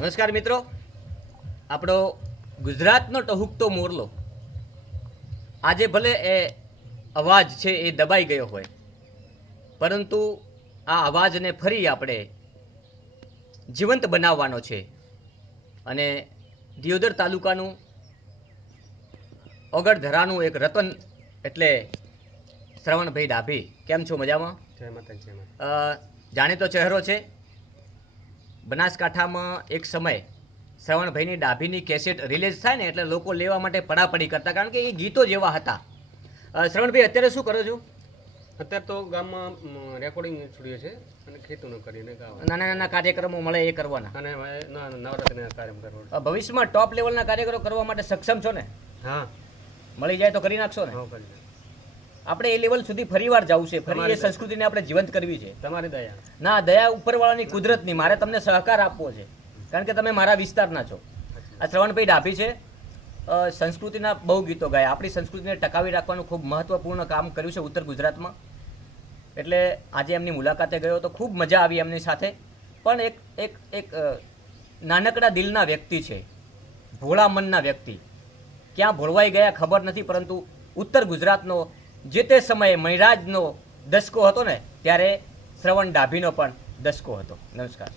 નમસ્કાર મિત્રો. આપણો ગુજરાતનો ટહુકતો મોરલો. આજે ભલે એ અવાજ છે એ દબાઈ ગયો હોય પરંતુ આ અવાજને ફરી આપણે જીવંત બનાવવાનો છે. અને દિયોદર તાલુકાનું ઓગળધરાનું એક રતન એટલે શ્રવણભાઈ ડાભી. કેમ છો મજામાં? જય માતા જાણીતો ચહેરો છે. બનાસકાંઠામાં એક સમય શ્રવણભાઈની ડાભીની કેસેટ રિલીઝ થાય ને એટલે લોકો લેવા માટે પડાપડી કરતા કારણ કે એ ગીતો જેવા હતા. શ્રવણભાઈ અત્યારે શું કરો છો? અત્યારે તો ગામમાં રેકોર્ડિંગ સ્ટુડિયો છે અને ખેતું કરીને નાના નાના કાર્યક્રમો મળે એ કરવાના. અને નવરાત્રિના કાર્યક્રમ કરવા ભવિષ્યમાં ટોપ લેવલના કાર્યક્રમો કરવા માટે સક્ષમ છો ને? હા. મળી જાય તો કરી નાખશો ને? હા કરી. આપણે એ લેવલ સુધી ફરીવાર જવું છે. ફરી એ સંસ્કૃતિને આપણે જીવંત કરવી છે. તમારી દયા. ના દયા ઉપરવાળાની કુદરતની મારે તમને સહકાર આપવો છે. કારણ કે તમે મારા વિસ્તારના છો. આ શ્રવણભાઈ ડાભી છે. સંસ્કૃતિના બહુ ગીતો ગાયા. આપણી સંસ્કૃતિને ટકાવી રાખવાનું ખૂબ મહત્વપૂર્ણ કામ કર્યું છે ઉત્તર ગુજરાતમાં. એટલે આજે એમની મુલાકાતે ગયો તો ખૂબ મજા આવી એમની સાથે. પણ એક એક એક નાનકડા દિલના વ્યક્તિ છે. ભોળા મનના વ્યક્તિ. ક્યાં ભોળવાઈ ગયા ખબર નથી પરંતુ ઉત્તર ગુજરાતનો જે તે સમયે મહિરાજનો દસકો હતો ને ત્યારે શ્રવણ ડાભીનો પણ દસકો હતો. નમસ્કાર.